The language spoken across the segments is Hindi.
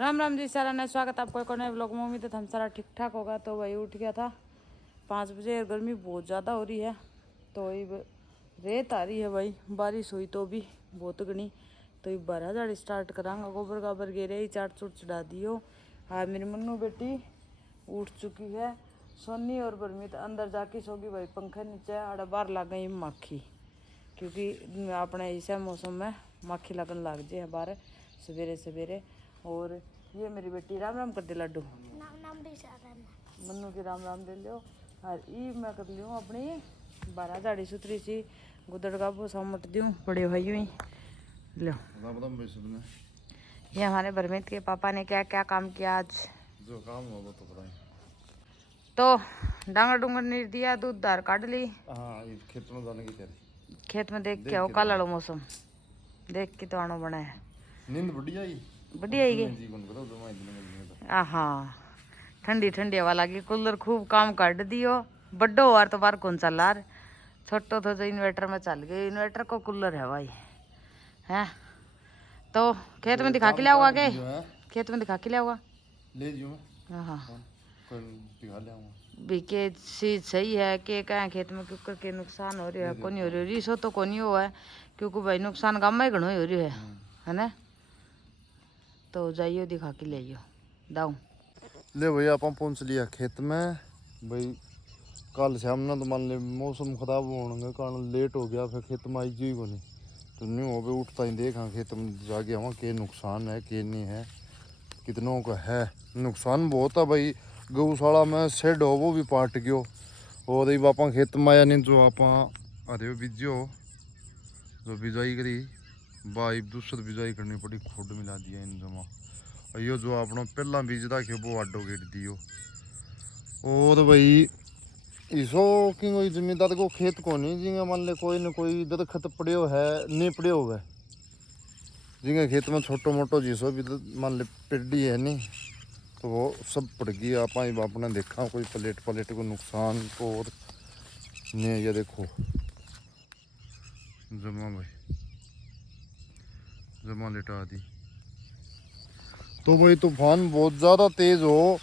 राम राम जी सारा नया स्वागत आपको एक और नए ब्लॉग में। उम्मीद है हम सारा ठीक ठाक होगा। तो भाई उठ गया था 5 बजे और गर्मी बहुत ज़्यादा हो रही है। तो वही रेत आ रही है भाई, बारिश हुई तो भी बहुत घनी। तो ये 12,000 स्टार्ट करांगा। गोबर गाबर गेरे ही चाट चूट चढ़ा दियो। हाँ मेरी मन्नू बेटी उठ चुकी है। सोनी और बरमीत अंदर जाके सोगी भाई पंखे नीचे। आड़ा बाहर लग गई माखी, क्योंकि अपने ऐसे मौसम में माखी लगन लग जाए बाहर सवेरे सवेरे। और ये मेरी बेटी राम राम कर दे लड्डू मन्नू की राम राम दे लो। और ई मैं कर लूँ अपनी 12,000 सुथरी सी गुदड़ का वो समट दूँ बड़े भाई ही लो। ये हमारे बरमीत के पापा ने क्या क्या काम किया आज। जो काम हुआ वो तो कराएं। तो डांगर डूंगर नहीं दिया, दूध दार काट ली। हाँ ये खेत में जाने की तैयारी। खेत में देख के आओ काला मौसम देख के तो आना बना है। नींद बढ़िया ही बढ़िया ही जीवन करो जो मैं दिन में हाँ ठंडी ठंडी हवा लगी। कूलर खूब काम काट दियो। बड्डो हुआ तो बार कौन चल रहा, छोटो तो इन्वर्टर में चल गए। इन्वर्टर को कूलर है भाई है। तो खेत में दिखा के लिया होगा के खेत में दिखा के लिया होगा ले जियो मैं। हाँ कल दिखा ले आऊंगा बीके चीज सही है कि क्या खेत में क्योंकि के नुकसान हो रही है को नहीं हो रही। रिसो तो को नहीं हुआ है क्योंकि भाई नुकसान गाँव में घणो हो रही है ना। तो जाइयो दिखा के ले आइयो दाऊ। ले भैया आप पहुंच लिया खेत में भाई। कल शाम ना तो मान ले मौसम खराब होने के कारण लेट हो गया, फिर खेत में आई जी को नहीं तो न्यू हो गए। उठता ही देखा खेत में जाके वहाँ के नुकसान है के नहीं है, कितनों का है नुकसान बहुत है भाई। गौशाला में शेड हो वो भी पाट गयो। और बापा खेत में आया नहीं जो आप अरे बीजो जो बिजाई करी भाई दूसरी बिजाई करनी पड़ी, खुड मिला दिया इन जमा। यो जो अपना पहला बीजदा खे वो आडो गेट दियो। और भाई इसो की कोई जिम्मेदार को खेत को नहीं जिंगे मान ले कोई न कोई दरखत पड़ियो है नहीं पड़ियो है जिंगे खेत में छोटो मोटो जिसो भी मान ले पेड़ी है नहीं तो वो सब पड़ गई। आप अपने देखा कोई प्लेट को नुकसान तो और नहीं। ये देखो जमा भाई जमा लिटा दी। तो भाई तूफान बहुत ज़्यादा तेज़ हो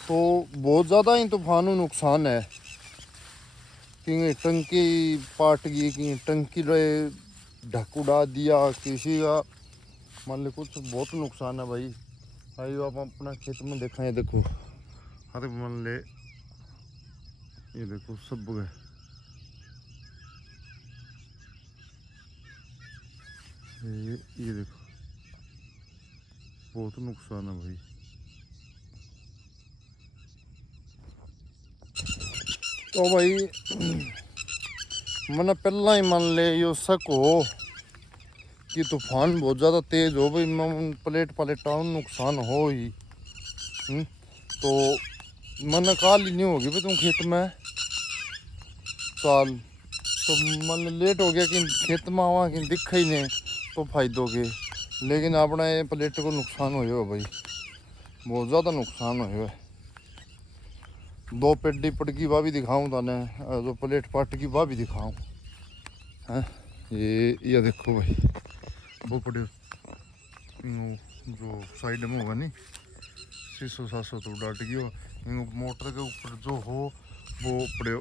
तो बहुत ज़्यादा ही तूफान हो नुकसान है। कि टंकी पाट गई कि टंकी ढक उड़ा दिया किसी का मान ले कुछ बहुत नुकसान है भाई। आइयो आप अपना खेत में देखा ये देखो अरे मान ले ये देखो सब गए। ये देखो बहुत नुकसान है भाई। तो भाई मैंने पहला ही मान ले यो शक हो कि तूफान बहुत ज़्यादा तेज़ हो भाई मैं प्लेटा नुकसान हो ही। तो मैंने काल ही नहीं होगी भाई तुम खेत में चाल तो मन लेट हो गया कि खेत में आवा कि दिखा ही नहीं तो फायदो के। लेकिन अपना ये प्लेट को नुकसान हो भाई बहुत ज़्यादा नुकसान हो। दो पेडी पड़ गई वह भी दिखाऊँ ताने, जो प्लेट पट गई वह भी दिखाऊँ हैं। ये देखो भाई वो पड़े जो साइड में होगा नहीं 600-700 तो डाट गयो। मोटर के ऊपर जो हो वो पड़े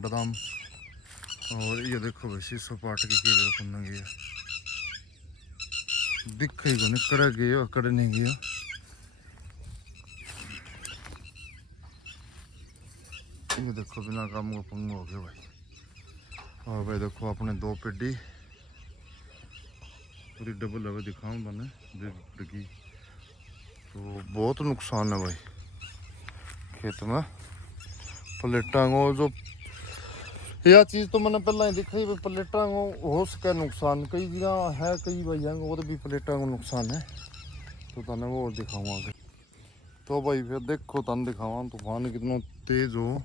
ड्राम। और ये देखो भाई 600 पाट के गया दिख ही नहीं कड़े गए कड़े नहीं गया। ये देखो बिना काम का पंगो हो गया भाई। और भाई देखो अपने दो पेडी पूरी डबल हवा दिखाऊँ मैंने डिगी तो बहुत नुकसान है भाई खेत में प्लेटा को जो यह चीज़ तो मैंने पहला ही दिखाई भाई प्लेटा को हो सके नुकसान कई जगह है कई भाई वो भी प्लेटा को नुकसान है तो तने वो दिखाऊँ आगे। तो भाई फिर देखो तन दिखावा तूफान कितना तेज हो।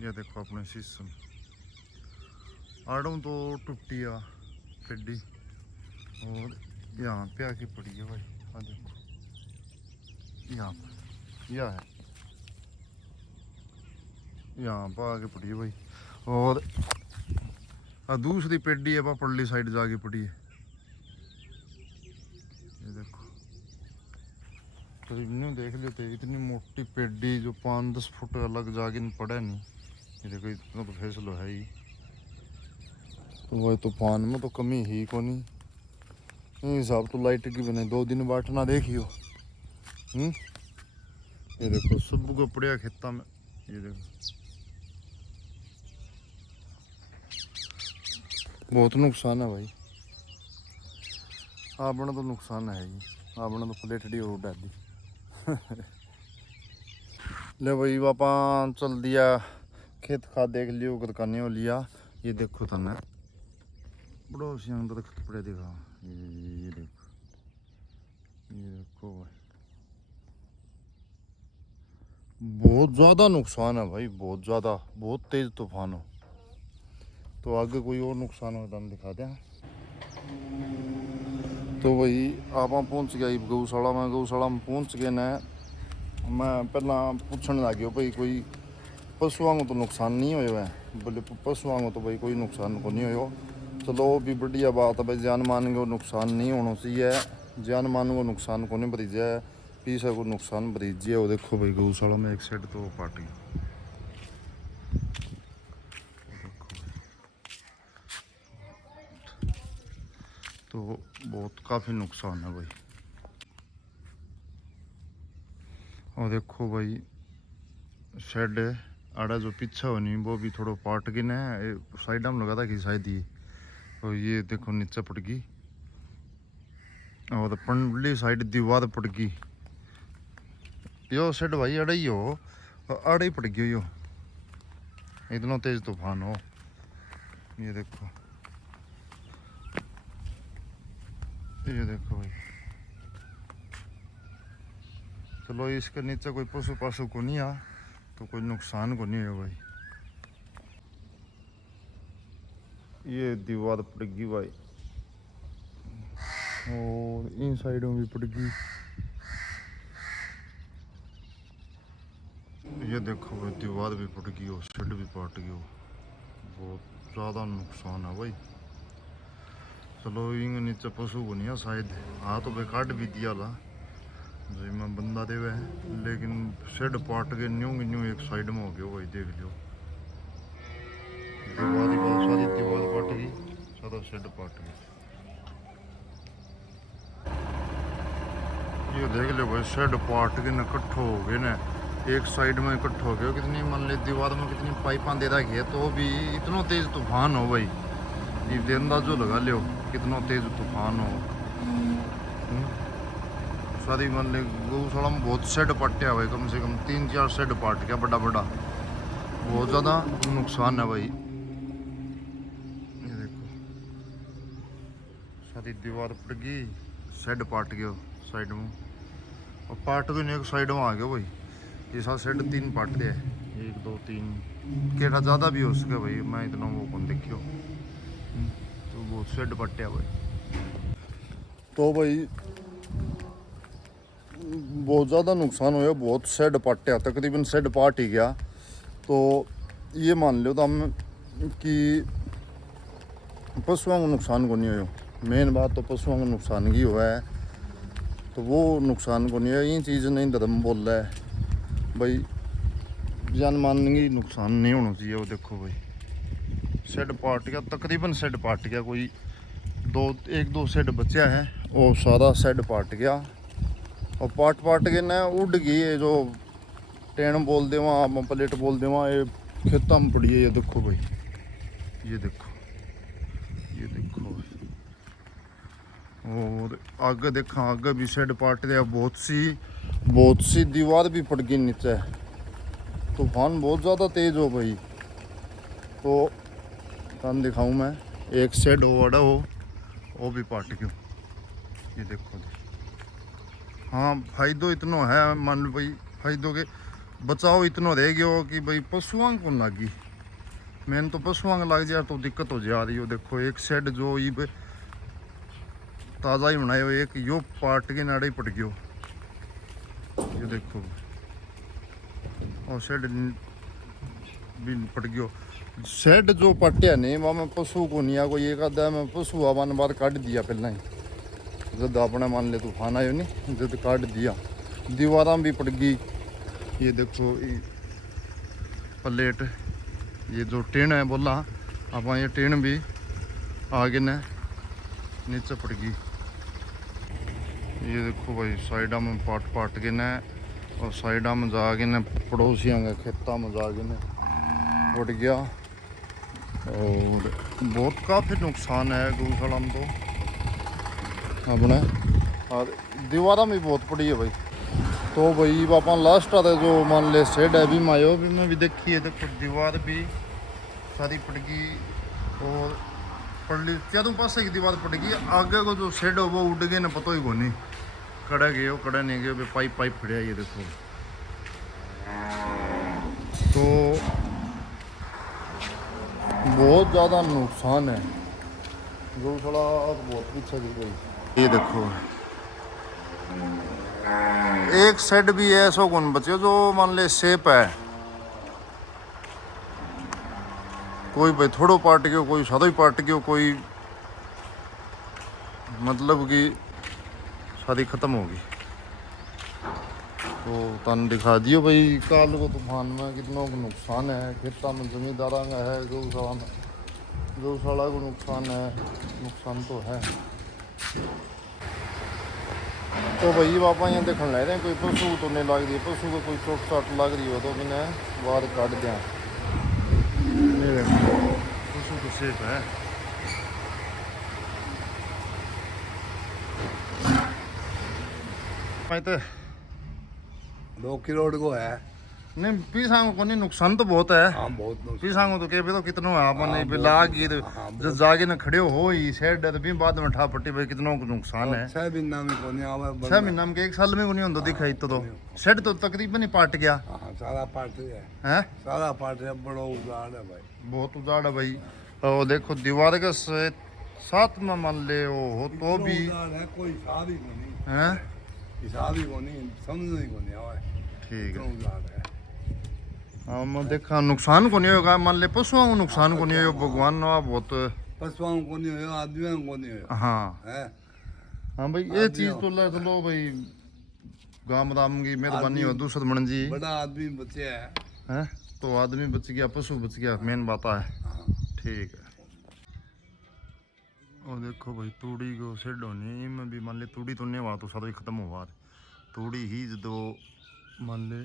ये देखो अपने शीशम आड़ों तो टूटी आ पेडी और यहाँ पे आके पड़ी है भाई। हाँ देखो यहाँ पर यह है यहाँ पर आके पड़ी है भाई। और दूसरी पेडी है वह पड़ली साइड जाके पड़ी है। ये देखो तो इन्हें देख लो तो इतनी मोटी पेडी जो 5-10 फुट अलग जाके पड़ा नहीं। ये देखो इतना तो फैसलो है ही। तो वही तूफान में तो कमी ही को नहीं हिसाब तो लाइट की बने 2 दिन बाट ना देखियो। ये देखो सब को पड़िया खेता में। ये देखो बहुत नुकसान है भाई। आपने तो नुकसान है ही। आपने तो प्लेटड़ी हो डाली। ले भाई वापा चल दिया खेत खा देख लियो करने हो लिया। ये देखो तने बड़ो सियां दरख्त पड़े दिखा। ये देखो भाई बहुत ज़्यादा नुकसान है भाई, बहुत ज़्यादा, बहुत तेज़ तूफान हो। तो आगे कोई और नुकसान हो तो दिखा दें। तो भाई आप पहुँच गया गौशाला में। गौशाला में पहुँच गए ने मैं पहला पूछने लग गया भाई कोई पशुओं को तो नुकसान नहीं होया है। बोले पशुओं को तो भाई कोई नुकसान को नहीं हो। चलो वो भी बढ़िया बात है भाई, जान मान को नुकसान नहीं होना चाहिए। जान मान को नुकसान को नहीं बरीजा है, पीछे को नुकसान बरीजिए। वो देखो भाई गौशाला में एक साइड तो पार्टी तो बहुत काफ़ी नुकसान है भाई। और देखो भाई शेड आड़ा जो पीछा हो नहीं वो भी थोड़ा पाट गई ना, साइड में लगा था कि शायद ये। तो ये देखो नीचे पड़ गई और पंडली साइड दीवार पड़ गई। यो शेड भाई अड़ा ही हो, अड़ा ही पड़ गई यो, इतना तेज तूफान हो। ये देखो भाई। चलो इसके नीचे कोई पशु पाशु को नहीं आ तो कोई नुकसान को नहीं है भाई। ये दीवार पड़ गई भाई और इन साइडों भी पड़ गई। ये देखो भाई दीवार भी पड़ गई और शेड भी पट गई हो। बहुत ज़्यादा नुकसान है भाई। चलो इन नीचे पशु को नहीं है शायद, हाँ तो भाई काट भी दिया ला जी मैं बंदा दे हुए है, लेकिन शेड पाट के न्यू एक साइड में हो गया भाई। देख लियो दीवार सारी दीवार पाट गई, सारा शेड पाट गई। ये देख लो भाई शेड पाट के न इकट्ठो हो गए न, एक साइड में इकट्ठो हो गया। कितनी मान ली दीवार में कितनी पाइपां दे रखी है तो भी इतना तेज तूफान हो भाई। ये अंदाजो लगा लियो कितना तेज तूफान हो। सारी मान ली गौशाला में बहुत शेड पट्टिया भाई, कम से कम 3-4 शेड पाट गया बड़ा बड़ा। बहुत ज़्यादा नुकसान है भाई। ये देखो सारी दीवार पड़ गई, शेड पाट गया साइड में और पाट गई एक साइड में आ गया भाई। ये साथ शेड 3 पाटते हैं, 1 2 3 केटा ज़्यादा भी हो सके भाई, मैं इतना वो कौन देखियो। तो बहुत शेड पट्टे भाई। तो भाई बहुत ज़्यादा नुकसान हुआ, बहुत शेड पट्टे, तकरीबन शेड पाट ही गया। तो ये मान लो तो हम कि पशुओं को नुकसान को नहीं हो। मेन बात तो पशुओं को नुकसान की हुआ है, तो वो नुकसान को नहीं है। ये चीज़ नहीं धर्म बोल रहा है भाई, जान मान की नुकसान नहीं होना चाहिए। वो देखो भाई शेड पाट गया, तकरीबन शेड पाट गया, कोई 1-2 शेड बचा है वो सारा शेड पाट गया। और पाट के ना उड़ गई है, जो टेन बोल दे वहाँ प्लेट बोल दे वहाँ, ये खेता में पड़ी है। ये देखो भाई, ये देखो और आगे देखा, आगे भी शेड पाट गया। बहुत सी दीवार भी पड़ गई नीचे। तूफान बहुत ज़्यादा तेज हो भाई। तो काम दिखाऊं मैं, एक शेड हो बड़ा हो वो भी पाट गयो। ये देखो हाँ फायदो इतना है मान लो भाई, फायदों के बचाव इतना रह गया कि भाई पशुओं को लगी। मैंने तो पशुओं को लग जाए तो दिक्कत हो जा रही हो। देखो एक शेड जो ये ताज़ा ही बनाए हो, एक यो पाट के नाड़े पड़ गयो। ये देखो और शेड भी पड़ गयो। शेड जो पट्टिया नहीं वहाँ में पशु को नहीं आ, कोई एक आधा में पशु आवान बार काट दिया पहला ही। जब अपने मान ले तूफान आयो नहीं जब काट दिया, दीवार भी पड़ गई। ये देखो ये प्लेट, ये जो टेन है बोला आप, ये टेन भी आगे ने नीचे पड़ गई। ये देखो भाई साइडा में पाट के ने, और साइडा में जाके ने पड़ोसियों के खेतों में जाके ने पड़ गया। और बहुत काफ़ी नुकसान है गौशाला में तो अपने, और दीवारा भी बहुत पड़ी है भाई। तो भाई पापा लास्ट आते जो मान ले शेड है भी मायो भी मैं भी देखी है, देखो दीवार भी सारी पड़ गई और पड़ली चारों पास की दीवार पड़ गई। आगे को जो शेड है वो उड़ गए ना, पता ही को नहीं कड़ा गए कड़ा नहीं गए, पाइप फड़िया। ये देखो तो बहुत ज़्यादा नुकसान है गौशाला, बहुत पीछे गिर गई। ये देखो एक शेड भी है ऐसा कौन बचे जो मान ले सेफ है, कोई भाई थोड़ो पार्ट गयो, कोई सादा ही पार्ट गयो, कोई मतलब कि शादी ख़त्म होगी। तो तन दिखा दियो भाई काल को तूफान में कितना को नुकसान है, खेतों में जमींदारा का है, गौशाला को नुकसान है, नुकसान तो है। तो भाई पापा यहाँ देखने लग रहे हैं कोई पशु तो नहीं लग रही, पशु को कोई चोट चाट लग रही हो तो मैंने बाहर काट दिया। पशु तो सेफ है। मैं तो 2 किलोमीटर को है। नहीं पीसांगो को नहीं, नुकसान तो बहुत है। हाँ बहुत नुकसान। पीसांगो तो के तो कितना है अपन हाँ, ने लाग ये हाँ, जब जागे न खड़े हो ही सेड है तो भी बाद में ठा पट्टी भाई कितना को नुकसान है। 6 महीना में को नहीं आवे, 6 महीना में 1 साल में को नहीं होता दिखाई तो सेड तो तकरीबन ही पाट गया। हाँ सारा पार्ट है, हैं सारा पार्ट है, बड़ा उजाड़ है भाई, बहुत उजाड़ है भाई। और देखो दीवार के साथ में मान ले हो तो भी उजाड़ है, कोई हिसाब ही को नहीं, हैं हिसाब ही को नहीं, समझ नहीं को नहीं आवे। ठीक है। उजाड़ है। हाँ मैं देखा नुकसान को नहीं होगा, मान ले पशुओं को नुकसान को नहीं हो, भगवान ने बहुत। पशुओं को नहीं हो, आदमियों को नहीं हो हाँ है। हाँ भाई ये चीज तो ले चलो भाई गाम राम की मेहरबानी हो, दूसर मन जी बड़ा आदमी बचे है, तो आदमी बच गया, पशु बच गया, मेन बात है। हाँ। ठीक है। और देखो भाई तूड़ी को सेड होनी में भी मान ले तूड़ी तो नहीं हुआ तो सारा ही खत्म हुआ, तूड़ी ही जो मान ले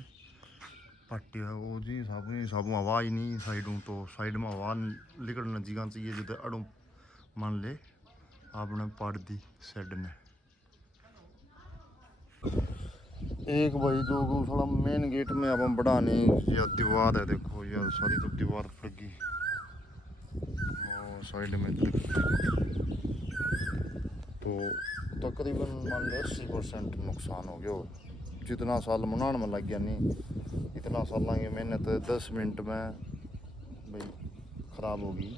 पट्टी है वो जी साबू हवा ही नहीं साइडों, तो साइड में हवा निकलना जीगा चाहिए जो अड़ों मान ले आपने पाड़ दी सेड ने। एक भाई जो गौशाला मेन गेट में आप बढ़ाने या दीवार है, देखो यार सारी तो दीवार पड़ गई और साइड में तो तकरीबन मान लो 80% नुकसान हो गया। जितना साल मनाने में लग गया नहीं, इतना साल की मेहनत 10 मिनट में भाई ख़राब होगी।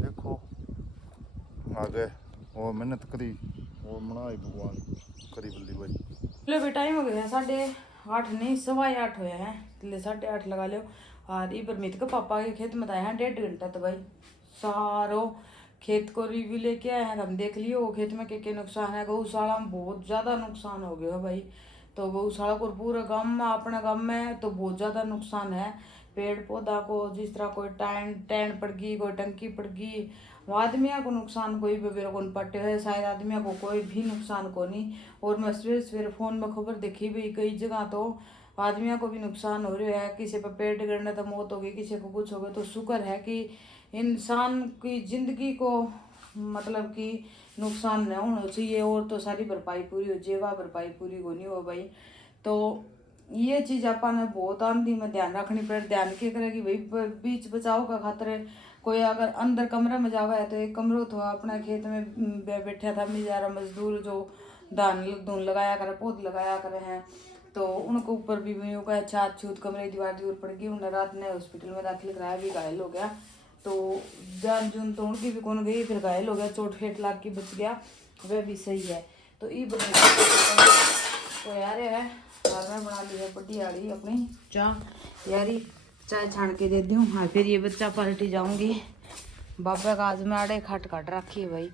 देखो आगे और मेहनत करी और मनाई भगवान करी बल्ली भाई। लो भी टाइम हो गया 8:30 नहीं 8:15 हुए हैं, इसलिए 8:30 लगा लो। और ये परमीत के पापा के खेत में आए हैं 1.5 घंटा, तो भाई सारो खेत को रिव्यू लेके आए हैं, हम देख लियो वो खेत में क्या नुकसान है। गौशाला में बहुत ज़्यादा नुकसान हो गया भाई, तो गौशाला को पूरे गांव में अपने गांव में तो बहुत ज़्यादा नुकसान है। पेड़ पौधा को जिस तरह कोई टैंड पड़ गई, कोई टंकी पड़ गई, आदमियों को नुकसान कोई भी बेरो को पट्टे है, शायद आदमियों को कोई भी नुकसान को नहीं। और मैं सवेरे फ़ोन में खबर देखी भी कई जगह तो आदमियों को भी नुकसान हो रहा है, किसी पर पेड़ गिरने तो मौत हो गई, किसी को कुछ हो गया। तो शुक्र है कि इंसान की जिंदगी को मतलब कि नुकसान न होना चाहिए, और तो सारी भरपाई पूरी हो, जेवा भरपाई पूरी होनी हो भाई। तो ये चीज़ अपन ने बहुत आमदी में ध्यान रखनी पड़े। ध्यान क्या करेगी भाई, बीच बचाव का खातर कोई अगर अंदर कमरे में जावा है तो एक कमरों तो अपना खेत में बैठा था बेचारा मजदूर जो धान धून लगाया करे, पौध लगाया करे हैं, तो उनको ऊपर भी का छात छूत कमरे दीवार पड़ गई, उन्हें रात ने हॉस्पिटल में दाखिल कराया, भी घायल हो गया। तो जान जून तो उनकी भी कौन गई, फिर घायल हो गया, चोट फेट लाग की बच गया, वह भी सही है। तो ये तो यार है और मैं बना ली है बड़ी आड़ी अपनी चाय, यारी चाय छान के दे दी हूँ। हाँ फिर ये बच्चा पार्टी जाऊंगी बाबा का आज में आड़े खट काट रखी है भाई।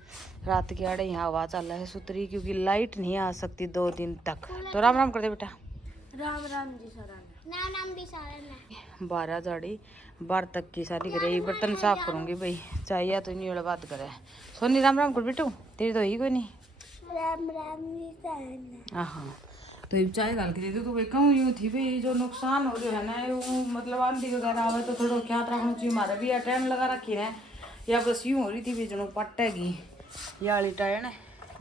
रात की आड़े यहाँ हवा चल रहा है सुतरी, क्योंकि लाइट नहीं आ सकती 2 दिन तक। तो राम राम कर दे बेटा। राम राम जी सराना ना नाम भी सराना 12 जाड़ी 12 तक की सारी करे बर्तन साफ करूंगी भाई। चाहिए तो नहीं वाला बात करे। सोनी राम राम कर बेटू, तेरी तो ही कोई नहीं। राम राम जी सराना। हाँ तो ये चाय डाल के दे दो। तो भाई कहूँ यूँ थी भाई, जो नुकसान हो रहा है ना वो मतलब आंधी वगैरह आवे तो थोड़ा क्या रखना चाहिए। हमारा भी यार टाइम लगा रखी है, या बस यूँ हो रही थी भी जनो पटेगी या वाली टाइम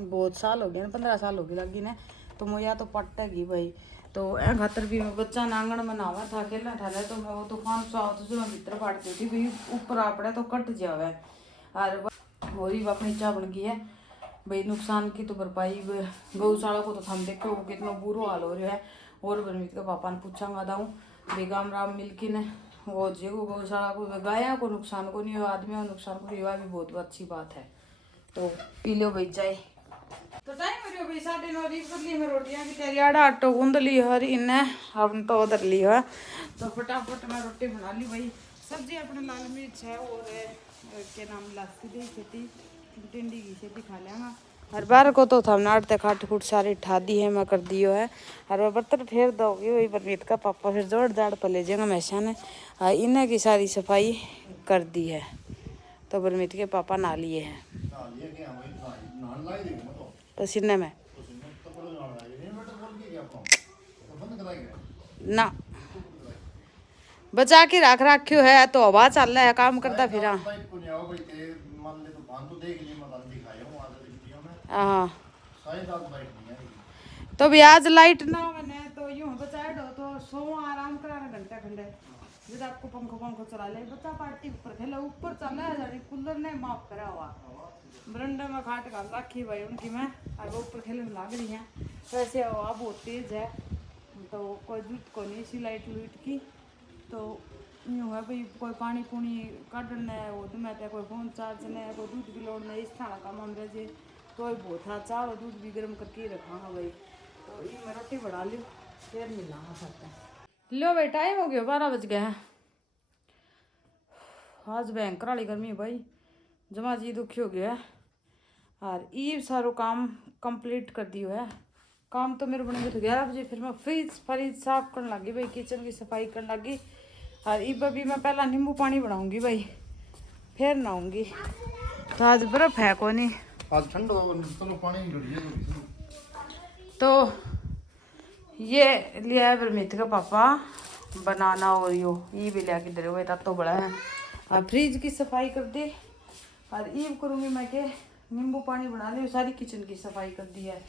बहुत साल हो गए ना, 15 साल हो गए लगी ने, तो मैं या तो पटेगी भाई। तो ए खातर भी मैं बच्चा नांगण में नहावा था खेलना था, तो मैं वो तूफान तो जो मैं भीतर पाटती थी भाई, ऊपर आपड़े तो कट जावे। और होरी अपनी चाह बन गई है भाई। नुकसान की तो भरपाई गौशाला को तो हम देखो वो कितना बुरो हाल हो रहा है। और गुरमीत के पापा ने पूछा दाऊँ बेगम राम मिलकी ने वो जेगो गौशाला को गाया को नुकसान को नहीं हो, आदमी को नुकसान को नहीं, भी बहुत अच्छी बात है। तो पी लो भाई चाय। तो टाइम हो रही भाई 9:30 रीफ कर ली मैं रोटियाँ की तैयारी। आटा आटो गूंद ली है इन्हें हम तो उधर ली है, तो फटाफट मैं रोटी बना ली भाई। सब्जी अपने लाल मिर्च है और क्या नाम लस्सी दी खेती टिंडी की खेती खा लेंगा। हर बार को तो हम नाटते खाट खूट सारी ठा दी है मैं कर दियो है। हर बार बर्तन फेर दोगी वही परमीत का पापा फिर जोड़ जाड़ पर ले जाएगा मैशा ने। इन्हें की सारी सफाई कर दी है, तो परमीत के पापा नहा लिए हैं पसीने में ना बचा के रख रखियो है। तो हवा चल रहा है काम करता फिर। हाँ तो भी आज लाइट ना हो तो यूं बचाए दो तो सो आराम कराना घंटा खंडे। जब आपको पंखो पंखो चला ले बच्चा पार्टी ऊपर खेला ऊपर चला है कूलर ने माफ करा हुआ बरंडे में खाट का रखी भाई उनकी मैं अब ऊपर खेलने लग रही है। वैसे हवा बहुत तेज है तो कोई जूत को नहीं सी लाइट लूट की। तो यूँ है भाई कोई पानी पुनी काटना है वो तो मैं कोई फोन चार्ज नहीं है, कोई दूध की लोड़ नहीं, इस थाना काम हम रहे तो बहुत था चाह और दूध भी गर्म करके रखा भाई। तो ये मैं रोटी बढ़ा लूँ फिर मिला सकते हैं। लो भाई टाइम हो गया 12 बज गए हैं। आज भयंकर वाली गर्मी भाई जमा जी दुखी हो गया है। और ये सारो काम कंप्लीट कर दियो है। काम तो मेरे बने तो 11 बजे फिर मैं फ्रिज साफ करने लगी भाई, किचन की सफाई करने लगी। और इब भी मैं पहला नींबू पानी बनाऊंगी भाई फिर नहाऊंगी। तो आज बर्फ है को नहीं आज ठंड हो चलो पानी तो ये लिया है परमीत का पापा बनाना और ये भी लिया के दे हुए तो बड़ा है। और फ्रिज की सफाई कर दी और ये करूँगी मैं के नींबू पानी बना ली, सारी किचन की सफाई कर दी है।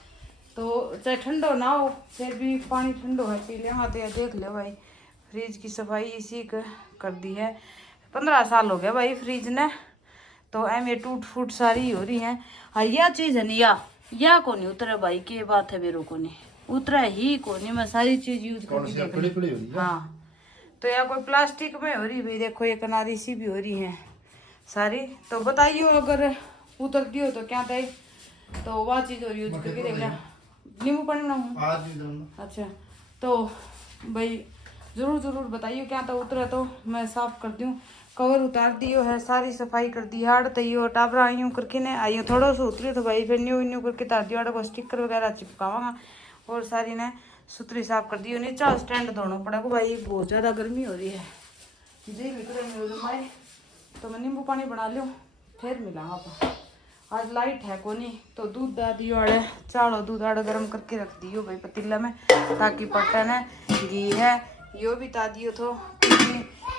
तो चाहे ठंडो ना हो फिर भी पानी ठंडो है पी लेंगे। तो यह देख ले भाई फ्रिज की सफाई इसी कर दी है। 15 साल हो गया भाई फ्रिज ने, तो एम ये टूट फूट सारी हो रही है। और यह चीज़ है नहीं या को नहीं उतरे भाई की बात है मेरे को नहीं उतरा ही को नहीं। मैं सारी चीज़ यूज करके देख ली। हाँ तो या कोई प्लास्टिक में हो रही भाई, देखो ये किनारी सी भी हो रही है सारी। तो बताइए अगर उतरती हो तो क्या था तो वह चीज़ और यूज करके देख लिया। नींबू पानी बनाऊँ अच्छा तो भाई ज़रूर बताइए क्या तो उतरा तो मैं साफ़ कर दूँ। कवर उतार दियो है, सारी सफाई कर दी हाड़ तैयो टाबरा आईयूँ करके ने आइयो थोड़ा सा उतरी तो भाई फिर न्यू करके तार दियो आड़े को स्टिकर वगैरह चिपकावागा। और सारी ने सुथरी साफ कर दी। नीचा स्टैंड धोना पड़ेगा भाई बहुत ज़्यादा गर्मी हो रही है जी बिक्र। तो मैं नींबू पानी बना लूँ फिर मिला आप। आज लाइट है को नहीं तो दूध दा दियो आड़े चाड़ो दूध आड़े गर्म करके रख दियो भाई पतीला में ताकि पटन है घी है यो भी ता दियो। तो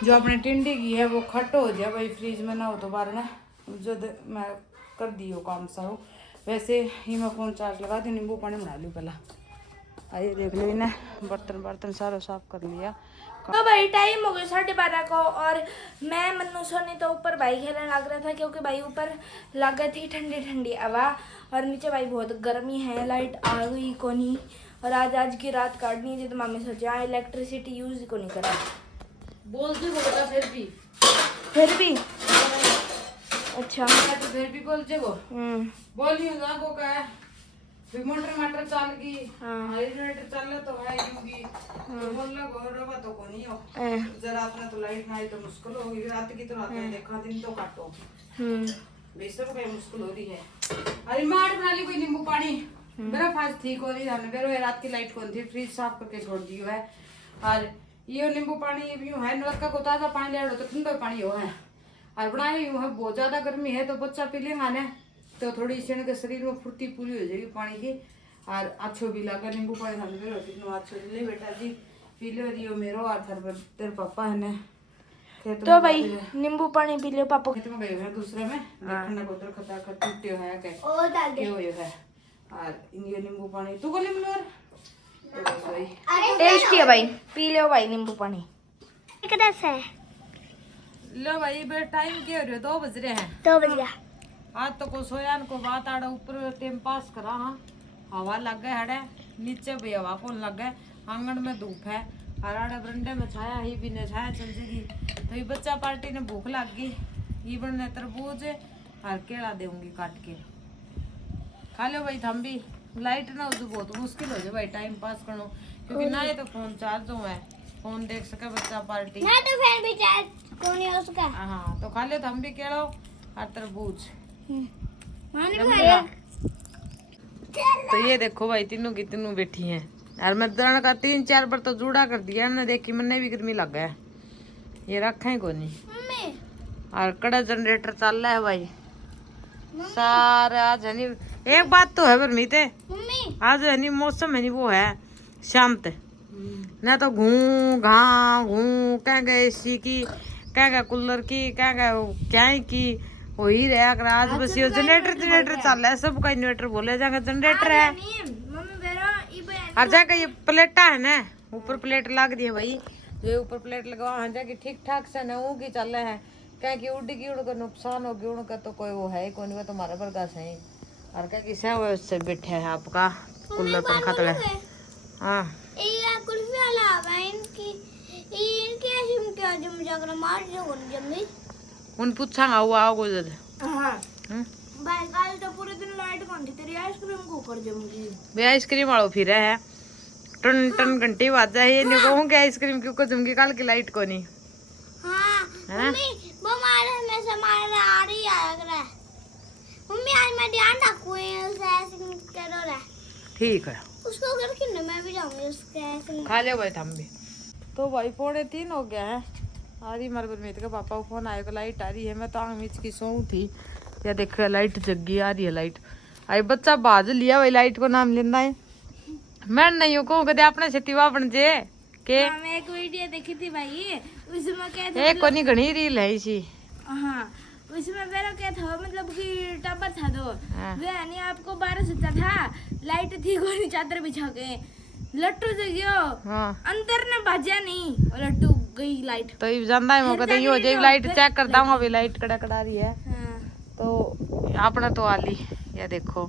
जो अपने टिंडी घी है वो खट हो जाए भाई फ्रिज में ना हो तो बार ने जो मैं कर दियो काम सारो। वैसे ही मैं फ़ोन चार्ज लगा दी नींबू पानी बना लूँ पहला। आइए देख लो इन्हें बर्तन सारा साफ कर लिया। तो भाई टाइम हो गया 12:30 को और मैं मन्नू सोनी तो ऊपर भाई खेलने लग रहा था क्योंकि भाई ऊपर लगा थी ठंडी ठंडी हवा और नीचे भाई बहुत गर्मी है। लाइट आ गई को नहीं और आज की रात काटनी थी तो मम्मी सोचा इलेक्ट्रिसिटी यूज को नहीं करा बोल दे बेटा फिर भी अच्छा तो फिर भी बोल जे बोलियो ना को का फिर मोटर माटर चल गई हाँ। जनरेटर चल तो है यूगी तो बोलना गोरवा तो कोनी हो जरा अपने तो लाइट ना आई तो मुश्किल होगी रात की तो रात में देखा दिन तो काटो बेसब का मुश्किल हो रही है। अरे मार बना ली कोई नींबू पानी बर्फ आज ठीक हो रही है मेरे रात की लाइट कौन थी फ्रिज साफ करके छोड़ दी है और ये नींबू पानी यूं है नलका को ताजा पानी ले तो ठंडा पानी हो है और बनाए यूं है बहुत ज्यादा गर्मी है तो बच्चा पी लेगा ना तो थोड़ी इससे के शरीर में फुर्ती पूरी हो जाएगी पानी की और अच्छो भी लगा नींबू पानी खाने में कितना अच्छो ले बेटा जी पी लो रियो मेरो और तेरे पापा है ने खेत तो भाई नींबू पानी पी लो पापा। खेत में गए हैं दूसरे में देखना को उधर खता खत टूटे है के ओ डाल दे ये है और ये नींबू पानी तू को नींबू और तो बस वही टेस्टी है भाई पी लो भाई नींबू पानी कितना है लो भाई बे टाइम के हो रहे 2 बज रहे हैं 2 बज गया आज तो को सोयान को बात आड़ा ऊपर टाइम पास करा हाँ हवा लग गए हड़े नीचे भी हवा कौन लग गए आंगन में धूप है और आड़े बरंडे में छाया ही भी ने छाया चल जाएगी तो ये बच्चा पार्टी ने भूख लग गई ये बनने तरबूज और केला दूंगी काट के खा लो भाई थम भी लाइट ना हो तो बहुत मुश्किल हो जाए भाई टाइम पास करो क्योंकि ना ही तो फोन चार्ज हो है फोन देख सके बच्चा पार्टी ना तो फैन भी चार्ज कौन है उसका हाँ तो खा लो थम भी केलो और तरबूज माने तो ये देखो भाई तीनों की तीनों बैठी हैं यार मैं दरण का 3-4 बार तो जूड़ा कर दिया ना देखी मैंने भी गर्मी लग गया ये रखा ही को नहीं मम्मी और कड़ा जनरेटर चल रहा है भाई सारा आज है नी एक बात तो है परमीते मम्मी आज है नी मौसम है नी वो है शांत ना तो घूं घां घूं कह गए एसी की कह गए कूलर की कह गए क्या की हो ही रहा कर आज बस ये जनरेटर चल रहा है सबका इन्वर्टर बोले जाएगा जनरेटर है मम्मी बेरा ई और जाके ये प्लेटा है ना ऊपर प्लेट लग दी है भाई जो ऊपर प्लेट लगवा हाँ जाके ठीक ठाक से ना वो की चल रहा है क्या कि उड़ेगी उड़कर नुकसान होगी उड़का तो कोई वो है कौन का तुम्हारा बरगा सही और क्या किसे है उससे बैठे है आपका कूलर पंखा तले हाँ ये कुल्फी वाला है इनकी ऐसे क्या जम जाकर मार जो जम्मी उन पूछांगा वो आओगे जब हां भाई कल तो पूरे दिन लाइट कौन थी तेरी आइसक्रीम को ऊपर जम गई वे आइसक्रीम वालों फिर है टन टन घंटी बाज जाए ये नहीं कहूँ कि आइसक्रीम क्यों को जमगी कल की लाइट को नहीं हाँ मम्मी वो मारे में से मारे आ रही आया करे मम्मी आज मैं ध्यान रखूंगी उसे आइसक्रीम करो रे ठीक है उसको घर क्यों मैं भी जाऊंगी उसके आइसक्रीम खा ले भाई थम भी तो भाई 2:45 हो गया है आ रही मारे गुरमीत का पापा को फोन आएगा लाइट आ रही है मैं तो आंग मीच की सोऊं थी या देखो लाइट जग गई आ रही है लाइट आई बच्चा बाज लिया भाई लाइट को नाम लेना है मैं नहीं हूँ कहूँ कदे अपने छतीवा बन जे के मैं एक वीडियो देखी थी भाई उसमें क्या था एक कोनी घनी रील है इसी हाँ उसमें मेरा क्या था मतलब कि टबर था दो हाँ। वे नहीं आपको 12 सच्चा था लाइट थी कोई चादर बिछा के लट्टू से गयो हाँ अंदर ने भाजा नहीं और लट्टू गई लाइट तो ये जानता है मौका तो ये हो जाएगी लाइट चेक करता हूँ अभी लाइट कड़ा कड़ा रही है हाँ। तो अपना तो आली या देखो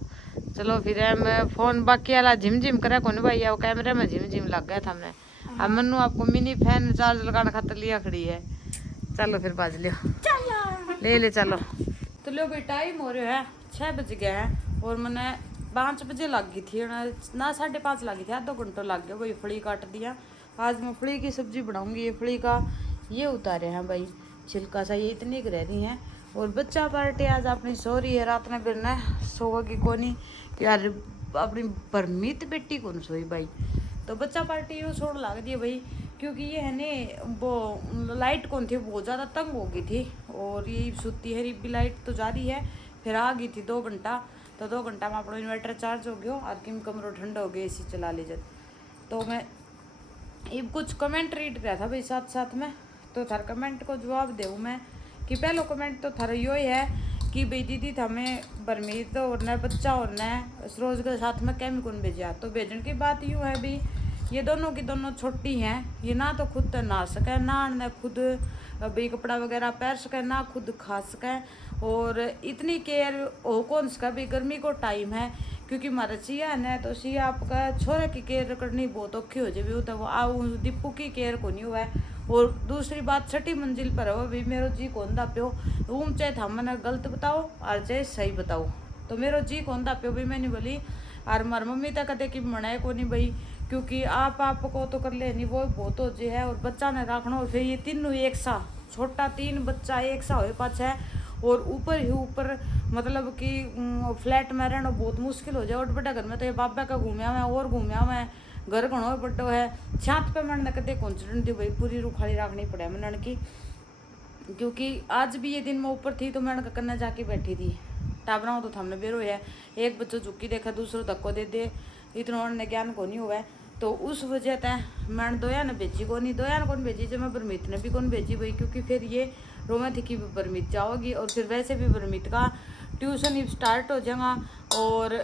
चलो फिर मैं फोन बाकी वाला झिम झिम करे कौन भाई वो कैमरे में झिम झिम लग गया था हमने अब मनु आपको मिनी फैन चार्ज लगाने खातर लिया खड़ी है चलो फिर बाज लियो चलो ले चलो तो लो भाई टाइम हो रहा है 6 बज गया है और मैंने 5 बजे लग गई थी ना 5:30 लगी थी आधा घंटा लग गया भाई फली काट दिया आज मैं फली की सब्जी बनाऊंगी ये फली का ये उतारे हैं भाई छिलका सा ये इतनी रह रही है और बच्चा पार्टी आज अपनी सो रही है रात में बिरना सोगी कोनी यार अपनी परमित बेटी कौन सोई भाई तो बच्चा पार्टी यूँ छोड़ लग दी भाई क्योंकि ये है ने वो लाइट कौन थी बहुत ज़्यादा तंग हो गई थी और ये सुती है रिब्बी लाइट तो जा रही है फिर आ गई थी 2 घंटा तो 2 घंटा में अपना इन्वर्टर चार्ज हो गया और किम कमरो ठंडा हो गया एसी चला लीजिए तो मैं ये कुछ कमेंट रीड किया था भाई साथ में तो थार कमेंट को जवाब दूँ मैं कि पहलो कमेंट तो थारा यो ही है कि भाई दीदी हमें बरमीत और न बच्चा और न सरोज के साथ में कैम कौन भेजा तो भेजने की बात यूँ है भी ये दोनों की दोनों छोटी हैं ये ना तो खुद नहा सके ना न खुद भाई कपड़ा वगैरह पहन सके ना खुद खा सके और इतनी केयर हो कौन सका भाई गर्मी को टाइम है क्योंकि हमारा चिया है ना तो सिया आपका छोरे की केयर करनी बहुत औखी हो जाए वो तो वो आऊ दीपू की केयर को नहीं हुआ है और दूसरी बात 6ठी मंजिल पर हो भाई मेरो जी कौन दा प्यो चाहे था मैंने गलत बताओ और चाहे सही बताओ तो मेरो जी कौन दा प्यो भाई मैंने बोली और हमारी मम्मी तक कदे की मनाए को नहीं भाई, क्योंकि आपको तो कर ले नहीं वो बहुत हो जे है। और बच्चा ने रखना और फिर ये तीनों एक सा छोटा 3 बच्चा एक सा हो पाछ है, और ऊपर ही ऊपर मतलब कि फ्लैट में रहना बहुत मुश्किल हो जाए। और बड़ा घर में तो ये बाबा का घूमया मैं और घूमया मैं घर घणो बड़ो है, छत पे मैंने कदे कॉन्फिडेंट थी भाई पूरी रुखाली रखनी पड़े मैंने की, क्योंकि आज भी ये दिन मैं ऊपर थी तो मैंने करना जाके बैठी थी टाबरा तो थमने बेरो है। एक बच्चों झुकी देखा दूसरों धक्को दे दे, इतना उन्होंने ज्ञान को नहीं हुआ है। तो उस वजह तय मैंने दोया ने भेजी को नहीं, दोया ने कौन भेजी जो मैं बरमीत ने भी कौन भेजी भाई, क्योंकि फिर ये रोमा थी कि बरमीत जाओगी और फिर वैसे भी बरमीत का ट्यूशन स्टार्ट हो जाएगा। और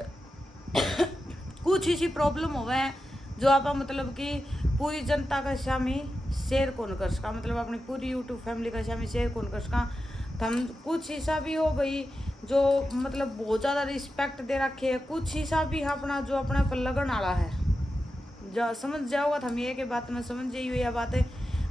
कुछ ऐसी प्रॉब्लम हुआ है जो आप मतलब कि पूरी जनता का सामने शेयर कौन कर सका, मतलब अपनी पूरी यूट्यूब फैमिली का सामने शेयर कौन कर सका। हम कुछ हिस्सा भी हो भाई जो मतलब बहुत ज़्यादा रिस्पेक्ट दे रखे है, कुछ हिस्सा भी अपना जो अपने पर लगन वाला है समझ जाओगा हम ये के बात में समझ जाइए यह बात है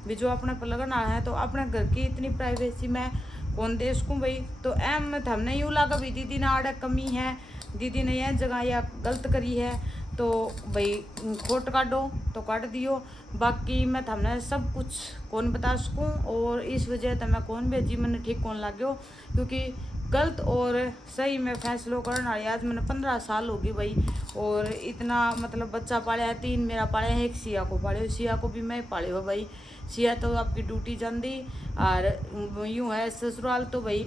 भी जो अपने पर लगन वाला है। तो अपने घर की इतनी प्राइवेसी में कौन दे सकूँ भाई। तो एम हमने यूँ लगा भी दीदी ने आड़े कमी है, दीदी ने यह जगह या गलत करी है तो भाई खोट काटो तो काट दियो, बाकी मैं हमने सब कुछ कौन बता सकूँ। और इस वजह से मैं कौन भेजी मैंने ठीक कौन लाग्यो, क्योंकि गलत और सही में फैसलों करना। आज मैंने 15 साल होगी भाई, और इतना मतलब बच्चा पाले है 3 मेरा पाले है, एक सिया को पाले, सिया को भी मैं पाले हो भाई। सिया तो आपकी ड्यूटी जाती और यूँ है ससुराल तो भाई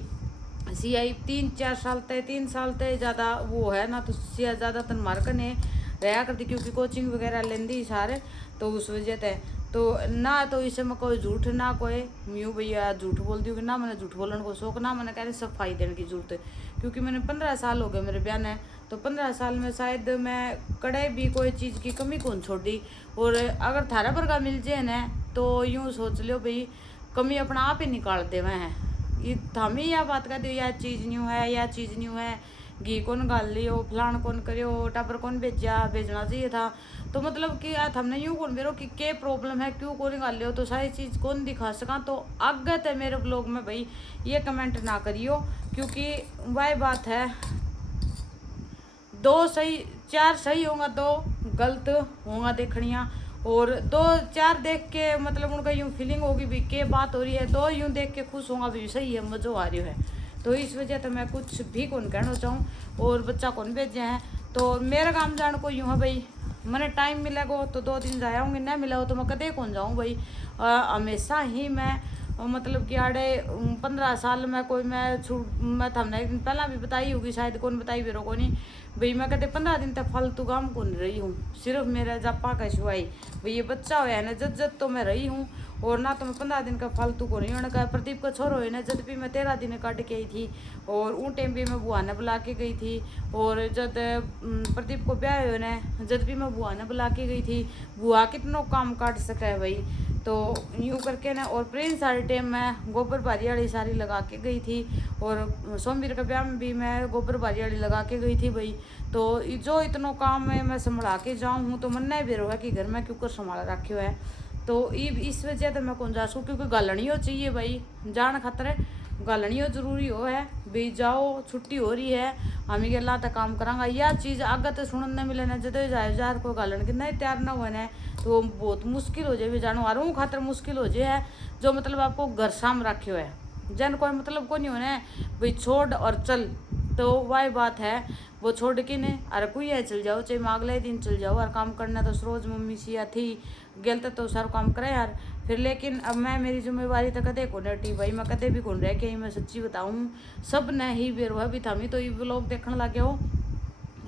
सिया 3-4 साल तय 3 साल तय ज़्यादा वो है ना, तो सिया ज़्यादातर मार्कन है रहा करती क्योंकि कोचिंग वगैरह लेंदी सारे, तो उस वजह से तो ना तो इसे मैं कोई झूठ ना कोई यूँ भैया झूठ बोल दी ना, मैंने झूठ बोलने को शौक ना मैंने कह रही सफाई देने की जरूरत है, क्योंकि मैंने 15 साल हो गए मेरे ब्याह ने, तो 15 साल में शायद मैं कड़े भी कोई चीज़ की कमी कौन छोड़ी। और अगर थारा पर का मिल जाए ना तो यूँ सोच लो भाई कमी अपना आप ही निकाल दे वह है, ये हमें यह बात कर दो यह चीज़ न्यू है, यह चीज़ न्यू है, घी कौन गाल लियो, फलान कौन करियो, टापर कौन भेजना चाहिए था। तो मतलब कि यार हमने यूँ कौन बेरो कि क्या प्रॉब्लम है क्यों कौन गाल लियो, तो सारी चीज़ कौन दिखा सका। तो अगत है मेरे ब्लॉग में भाई ये कमेंट ना करियो, क्योंकि वह बात है 2 सही 4 सही होगा 2 गलत होगा देखनिया, और 2-4 देख के मतलब उनका यूँ फीलिंग होगी भी क्या बात हो रही है, 2 यूँ देख के खुश होगा भी सही है मज़ो आ रही है। तो इस वजह तो मैं कुछ भी कौन कहना चाहूँ और बच्चा कौन भेजे हैं। तो मेरा काम जान को यूँ है भाई मैंने टाइम मिलेगा तो 2 दिन जाऊँगी, नहीं मिला हो तो मैं कदे कौन जाऊँ भाई। हमेशा ही मैं मतलब कि आड़े 15 साल में कोई मैं हमने एक दिन पहला भी बताई होगी शायद कौन बताई भी को नहीं भाई, मैं कहते 15 दिन तक फालतू काम कौन रही हूँ, सिर्फ मेरा जापा का सिवाई भाई ये बच्चा हो है ना जद तो मैं रही हूँ, और ना तो मैं 15 दिन का फालतू को नहीं होने का। प्रदीप का छोरो है ना जब भी मैं 13 दिन काट के आई थी, और उन टाइम भी मैं बुआ ने बुला के गई थी, और जब प्रदीप को ब्याह हो ना जब भी मैं बुआ ने बुला के गई थी। बुआ कितना काम काट सका है भाई, तो यूँ करके ना। और प्रिंस सारे टाइम मैं गोबर भारी वाली सारी लगा के गई थी, और सोमवीर का ब्याह में भी मैं गोबर भारी वाली लगा के गई थी भाई। तो जो इतना काम है मैं संभला के जाऊँ हूँ तो मन नहीं बेरो है कि घर में क्यों कर संभाला रखे हुआ है। तो इस वजह से मैं कौन जा सकूँ, क्योंकि गालनियों चाहिए भाई जान खातर गालनियों जरूरी हो है भाई। जाओ छुट्टी हो रही है हम ही गला तक काम करांगा, यह चीज़ आगे तो सुनने मिले ना जब जाए जार को गालन के नहीं तैयार ना हुए ना तो बहुत मुश्किल हो जाए। जानो आ रहा खातर मुश्किल हो जाए है जो मतलब आपको घर साम रखे हुए है जन कोई मतलब को नहीं होना भाई छोड़ और चल, तो वही बात है वो छोड़ के ने अरे कोई है चल जाओ चाहे मैं अगले दिन चल जाओ, और काम करना तो रोज मम्मी सिया थी गलत तो सारा काम करे यार फिर। लेकिन अब मैं मेरी जिम्मेवारी तो कदे को नटी भाई, मैं कदे भी कौन रह के मैं सच्ची बताऊँ सब ने ही बेरो है भी थमी तो ये लोग देखने लगे हो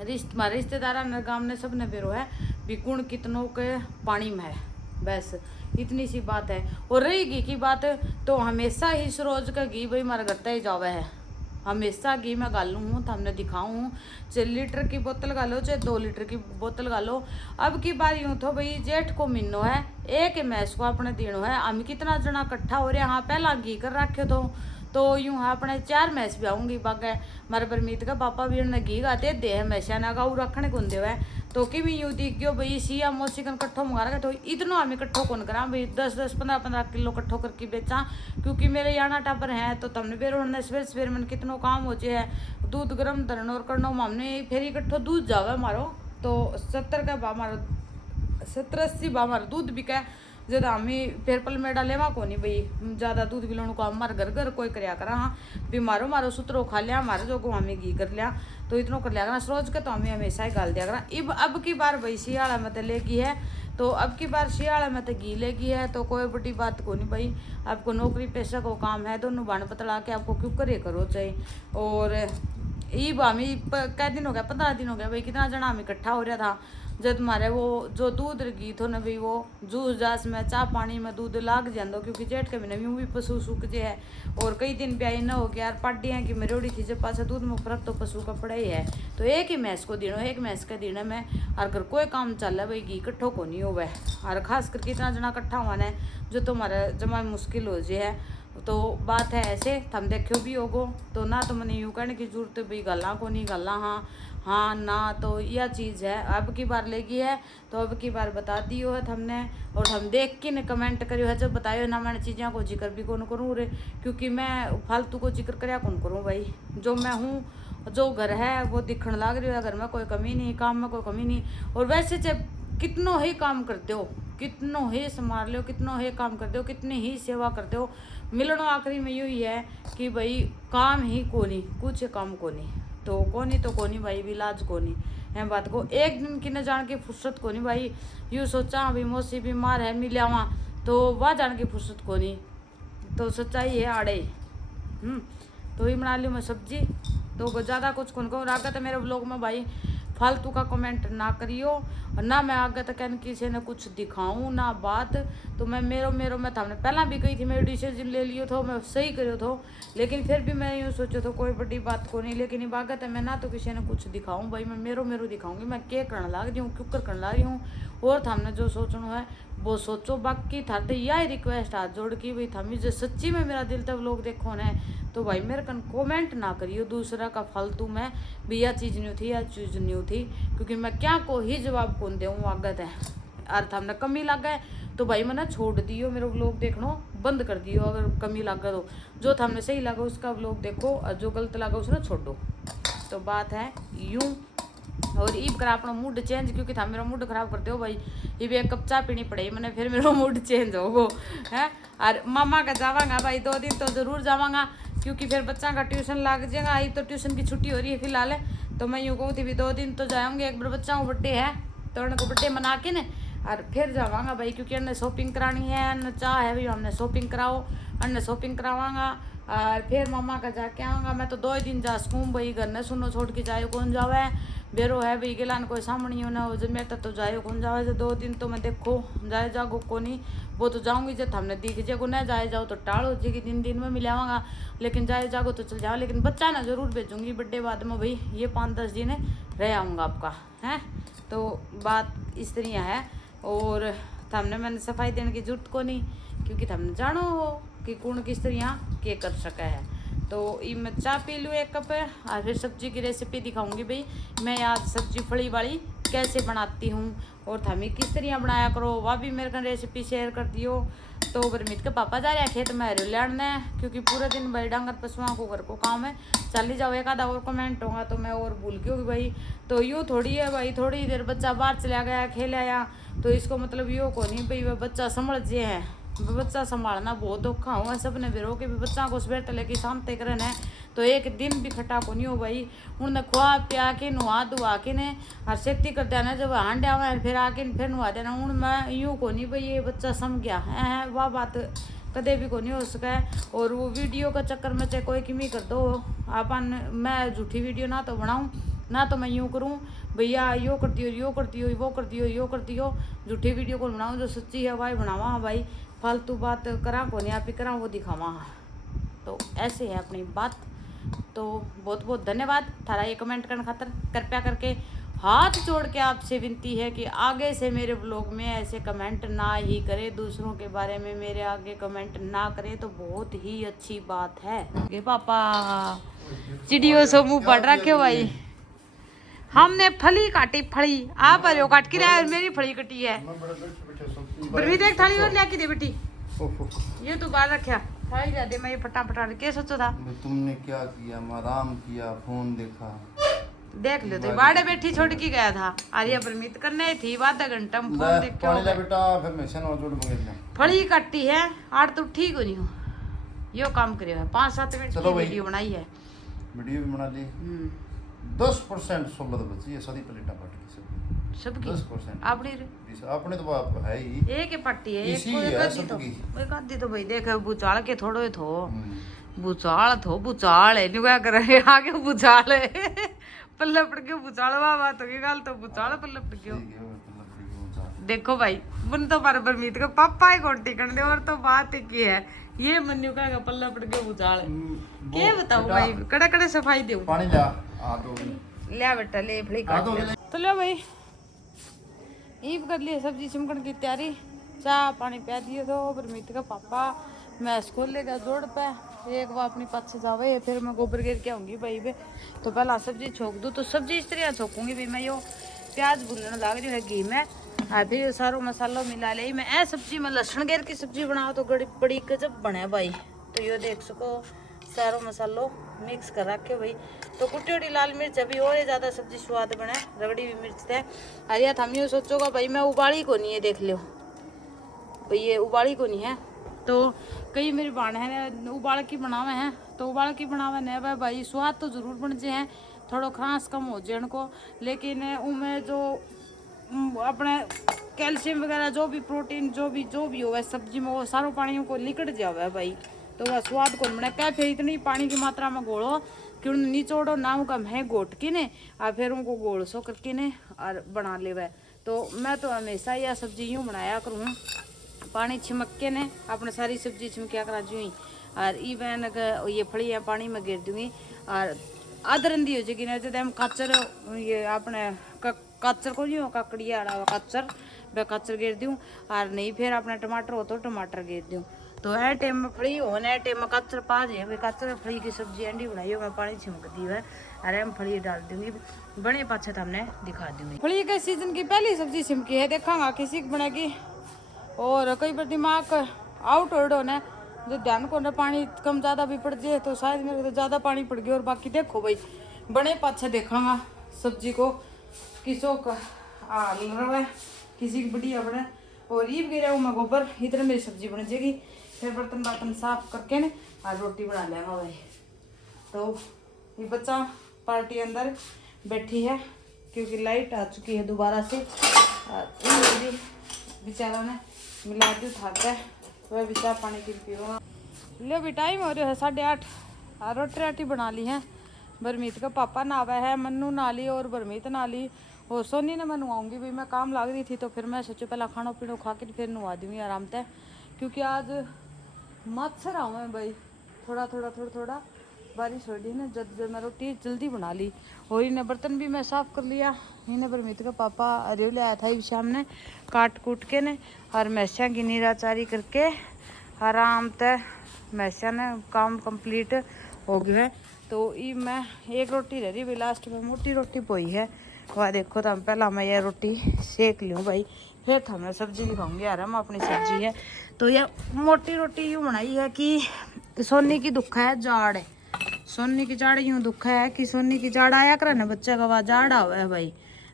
हमारे रिश्तेदार ने गाँव ने सब ने बेरो है भी गुण कितनों के पानी में है, बस इतनी सी बात है। और रही घी की बात तो हमेशा ही सरोज का घी भाई हमारे घर तक जावे है, हमेशा घी मैं गालूँ हूँ तो हमने दिखाऊँ चाहे लीटर की बोतल गालो चाहे 2 लीटर की बोतल गालो। अब की बार यूँ तो भाई जेठ को महीनों है एक मैस को अपने दिनों है, हम कितना जना इकट्ठा हो रहे हाँ पहला घी कर रखे तो यूँ है अपने 4 मैस भी आऊँगी बागे मारे परमीत का पापा भी उन्हें घी गाते दे है मैसा ना गाऊ रखने कौन दे है। तो कि भी यूँ दिख गयो भाई सिया मौसी कन कट्ठो मंगा रखे तो इतना हमें कट्ठो कौन करा भाई 10-10 15-15 किलो कट्ठो करके बेचा, क्योंकि मेरे यहाँ टापर हैं तो तमने बेर उन्होंने सवेर में कितनों काम हो जाए दूध गर्म धरनो और करनो हमने फिर इकट्ठो दूध जावे मारो तो 70 का हमारा 70-80 हमारा दूध बिका जब हमें फिर पल में डाले वहाँ को नहीं भाई ज़्यादा दूध पिलाने को हमारे घर घर कोई कराया करा हाँ भी मारो सूत्रों खा लिया हमारे जो को हमें घी कर लिया तो इतना कर लिया करा सरोज के तो हमें हमेशा ही गाल दिया करा अब की बार भाई शियाला में तो लेगी है तो अब की बार शियाला में तो घी लेगी है तो कोई बड़ी बात को नहीं भाई आपको नौकरी पेशा को काम है दोनों बाण पतला के आपको क्यों करे करो चाहिए। और ये हमें कै दिन हो गया 15 दिन हो गया भाई कितना जना हमें इकट्ठा हो रहा था जब हमारे वो जो दूध रगी थो ना भाई वो जूस जास में चाह पानी में दूध लाग जान दो क्योंकि जेठ के महीने में भी पशु सूख जे है और कई दिन ब्याई ना हो गया यार पार्टियाँ की मरोड़ी थी जब पास दूध में फर्क तो पशु का पड़ा ही है तो एक ही भैंस को दिनों एक भैंस के दिन में और अगर कोई काम चल रहा है भाई घी इकट्ठो को नहीं हो और खास करके इतना जना इकट्ठा होना है जो तुम्हारा जमा मुश्किल हो जाए है तो बात है ऐसे थम देखो भी होगो तो ना तो मैंने यूँ कहने की जरूरत है भाई गल्ला को नहीं गल्ला हाँ ना तो यह चीज़ है अब की बार लेगी है तो अब की बार बता दियो है हमने और हम देख के ने कमेंट करियो है जब बतायो ना मैंने चीज़ों को जिक्र भी कौन करूँ रे क्योंकि मैं फालतू को जिक्र कराया कौन करूँ भाई जो मैं हूँ जो घर है वो दिखने लग रही है घर में कोई कमी नहीं काम में कोई कमी नहीं और वैसे जब कितनों ही काम करते हो कितनों ही संभाल लो कितनों ही काम करते हो कितनी ही सेवा करते हो मिलनो आखिरी में यही है कि भाई काम ही कोनी कुछ काम कोनी तो कोनी भाई भी लाज कोनी है बात को एक दिन की न जान की फुर्सत कोनी भाई यूँ सोचा भाई मौसी बीमार है मिल आवा तो वह जान की फुर्सत कोनी तो सच्चाई है आड़े तो ही बना लियो मैं सब्जी तो ज़्यादा कुछ कौन कहूँ आगे तो मेरे ब्लॉग में भाई फालतू का कमेंट ना करियो और ना मैं आगे तक किसी ने कुछ दिखाऊं ना बात तो मैं मेरो मैं हमने पहला भी कही थी मेरे डिसीजन ले लियो थो मैं सही करो थो लेकिन फिर भी मैं यूँ सोचो तो कोई बड़ी बात को नहीं लेकिन बात है मैं ना तो किसी ने कुछ दिखाऊं भाई मैं मेरो दिखाऊंगी मैं क्या करने लग रही हूँ क्यों करने लग रही हूँ और हमने जो सोचना है वो सोचो बाकी था तो यही रिक्वेस्ट हाथ जोड़ की भाई थमी जो सच्ची में मेरा दिल तब लोग देखो ना तो भाई मेरे कन कमेंट ना करियो दूसरा का फालतू में भी यह चीज़ नहीं थी यह चीज़ नहीं थी क्योंकि मैं क्या को ही जवाब कौन दूँ आगत है अर्थ हमने कमी लग गए तो भाई मैंने छोड़ दियो मेरे व्लॉग देखना बंद कर दियो अगर कमी लगा तो जो था हमने सही लगा उसका व्लॉग देखो और जो गलत लगा उसने छोड़ दो तो बात है यूँ और ईब करा अपना मूड चेंज क्योंकि था मेरा मूड खराब करते हो भाई ये भी एक कप चाय पीनी पड़ेगी मैंने फिर मेरा मूड चेंज होगो है और मामा का जावांगा भाई 2 दिन तो ज़रूर जावांगा क्योंकि फिर बच्चा का ट्यूशन लग जाएगा आई तो ट्यूशन की छुट्टी हो रही है फिलहाल तो मैं यूँ कहूँ थी भी 2 दिन तो जाऊँगी एक बार बच्चा को बर्थडे है तो उनको बर्थडे मना के न और फिर जावांगा भाई क्योंकि उन्हें शॉपिंग करानी है न चाह है भाई हमने शॉपिंग कराओ उन्हें शॉपिंग करावांगा और फिर मामा का जाके आऊँगा मैं तो 2 दिन जा सकूँ भाई घर ने सुनो छोड़ के जाए कौन जावे बेरो है भाई गिलान कोई सामने होना हो जब मेरा तो जाए कौन जावे जो 2 दिन तो मैं देखो जाए जागो को नहीं वो तो जाऊँगी जब हमने दिख जाएगो ना जाए जाओ तो टाल हो जाएगी दिन में मिलावांगा लेकिन जाए जागो तो चल जाओ लेकिन बच्चा ना ज़रूर भेजूँगी बर्थडे बाद में भाई ये 5-10 दिन रह आऊँगा आपका है तो बात इस तरह है और हमने मैंने सफाई देने की जरूरत को नहीं क्योंकि हमने जानो हो कि कौन किस तरह के कर सका है तो ये मैं चाय पी लूँ 1 कप और फिर सब्जी की रेसिपी दिखाऊंगी भाई मैं आज सब्जी फली वाली कैसे बनाती हूँ और थमी किस तरह बनाया करो वह भी मेरे को रेसिपी शेयर कर दियो तो बरमीत के पापा जा रहे हैं खेत में हरियो लेने क्योंकि पूरे दिन भाई डांगर पशुओं को घर को काम है चल ही जाओ एक आधा और कमेंट होगा तो मैं और भूल गई भाई तो यूँ थोड़ी है भाई थोड़ी देर बच्चा बाहर चला गया खेल आया तो इसको मतलब यूँ को नहीं भाई वह बच्चा समझ जे है बच्चा संभालना बहुत औखा हुआ सबने बेरो के भी बच्चा को सवेर तक लेके शाम तक रहना है तो एक दिन भी खटा को नहीं हो भाई उन्हें खुआ पिया के नुहा धुआ के ने और सेफ्टी कर देना जब हांडे आवे फिर आके फिर नुहा देना हूँ मैं यूँ को नहीं भाई ये बच्चा सम गया है वह बात कदे भी को नहीं हो सका है और वो वीडियो का चक्कर में चाहे कोई किमी कर दो अपन मैं झूठी वीडियो ना तो बनाऊँ ना तो मैं यूँ करूँ भैया यो करती हो यो करती हो वो करती हो यो करती हो झूठी वीडियो को बनाऊँ जो सच्ची है भाई बनावा हाँ भाई फालतू बात करा को नहीं आप ही करा वो दिखावा तो ऐसे है अपनी बात तो बहुत बहुत धन्यवाद थारा ये कमेंट करने खातर कृपया करके हाथ जोड़ के आपसे विनती है कि आगे से मेरे ब्लॉग में ऐसे कमेंट ना ही करे दूसरों के बारे में मेरे आगे कमेंट ना करे तो बहुत ही अच्छी बात है ये पापा चिड़ियों से मुँह पड़ रखे भाई हमने फली काटी फली आप अरे काट के रहा मेरी फली कटी है बरमीत एक थाली और लेके दे बेटी ये तो बाहर रखा थाली दे मैं ये फटाफट के सोचो था तुमने क्या किया आराम किया फोन देखा देख लो तो बाड़े बैठी छोड़ के गया था आर्या परमित करने थी आधा घंटा में फोन देख के पानी हो ले गए। बेटा फिर मैं सन जोड़ मंगे फली काटी है आठ तो ठीक हो नहीं हो यो काम करियो है 5-7 मिनट चलो की भाई। वीडियो बनाई है। वीडियो भी बना ली 10% सोलह बची है सारी प्लेटा कट गई सब सबकी 10% अपनी अपने तो बाप है ही एक ही पट्टी है एक इसी को है एक आधी तो सबकी। एक आधी तो भाई देख बुचाल के थोड़ो ही थो बुचाल थो बुचाल है न्यू क्या करे आगे बुचाल है पल्ले पड़ गयो बुचाल बाबा तो की गाल तो बुचाल पल्ले पड़ गयो। देखो भाई मन तो बराबर मीत का पापा ही कोटी कर दे और तो बात की है ये मन्यू का पल्ला पड़ गया बुचाल के बताओ भाई कड़े कड़े सफाई दे पानी ला आ दो ले बेटा ले फली काट ले। तो लो भाई ईब कर लिए सब्जी चिमकन की तैयारी चाय पानी पिया दिए तो परमीत का पापा मैं स्कूल लेकर जोड़ पे एक बार अपनी पास से जावे फिर मैं गोबर गिर के आऊंगी भाई बे तो पहला सब्जी छोक दूँ तो सब्जी इस तरह छोकूंगी भाई मैं यो प्याज भूनने लग रही है घी में और फिर ये सारो मसाला मिला ले मैं ऐ सब्जी में लहसुन गिर की सब्जी बनाओ तो बड़ी बड़ी गजब बने भाई। तो यो देख सको सारो मसालो मिक्स कर रखे भाई तो कुटी उटी लाल मिर्च अभी और ही ज़्यादा सब्जी स्वाद बने रगड़ी भी मिर्च थे अरे हम यूँ सोचोगा भाई मैं उबाली को नहीं है देख लो भाई ये उबाली को नहीं है तो कई मेरी बाण है उबाल की बनावे हैं तो उबाल की बनावे नहीं भाई स्वाद तो ज़रूर बन जाए हैं थोड़ा खरास कम हो जाए उनको लेकिन उनमें जो अपने कैल्शियम वगैरह जो भी प्रोटीन जो भी हो सब्जी में वो सारों पानी को लिकट जावे भाई तो वह स्वाद कौन बना क्या फिर इतनी पानी की मात्रा में घोड़ो कि उन्हें निचोड़ो ना उनका मैं घोट के ने और फिर उनको गोल सो करके ने और बना ले वह तो मैं तो हमेशा यह सब्जी यूँ बनाया करूँ पानी छिमक के ने अपने सारी सब्जी छिमकिया करा जूँ और इवन ये फड़ियाँ पानी में गिर दूँगी और आधरंदी हो जाएगी ना जब हम कच्चर ये अपने कच्चर को नहीं हो ककड़िया वाला कच्चर वह कच्चर गिर दूँ और नहीं फिर अपना टमाटर हो तो टमाटर गिर दूँ तो ए टाइम में फड़ी हो ना टाइम में कच्चर पा जाए भाई कच्चर फड़ी की सब्जी अंडी बनाई हो मैं पानी छिमक दी है अरे हम फड़ी डाल दूंगी बड़े पाछे तो हमने दिखा दूंगी फड़ी के सीजन की पहली सब्जी छिमकी है देखा किसी की बनेगी और कई बार दिमाग आउट हो होना जो ध्यान को ना पानी कम ज़्यादा भी पड़ जाए तो शायद मेरे को तो ज़्यादा पानी पड़ गया और बाकी देखो भाई बड़े पाछे देखांगा सब्जी को किसों का रहा है किसी की बढ़िया बने और ईब गिरा मैं गोबर इधर मेरी सब्जी बन जाएगी फिर बर्तन साफ करके ना और रोटी बना लेंगे भाई। तो ये बच्चा पार्टी अंदर बैठी है क्योंकि लाइट आ चुकी है दोबारा से और बेचारा ने मिला दी था वह भी चाय पानी की पियो ले भी टाइम हो रहा है 8:30 और रोटी राटी बना ली है बरमीत का पापा नावा है मन्नू नाली और बरमीत नाली और सोनी ने मैं नुआऊंगी भाई मैं काम लग रही थी तो फिर मैं सोचो पहला खाना पीनो खा के फिर नुआ दूँगी आराम से क्योंकि आज मच्छर आऊँ मैं भाई थोड़ा बारिश हो रही ना जब मैं रोटी जल्दी बना ली और इन्हें बर्तन भी मैं साफ़ कर लिया इन्हें परमीत का पापा अरे ले आया था इस शाम ने काट कूट के ने और मैसा की नीराचारी करके आराम से मैसा ने काम कंप्लीट हो गया है। तो ये मैं एक रोटी रह रही भाई लास्ट में मोटी रोटी पोई है वह देखो तो पहला मैं ये रोटी सेक लूँ भाई फिर तो मैं सब्जी दिखाऊंगी यार हम अपनी सब्जी है तो यह मोटी रोटी यूँ बनाई है कि सोनी की दुख है जाड़ है सोनी की जाड़ यूँ दुख है कि सोनी की जाड़ आया करे ना बच्चा का वह जाड़ आवा है भाई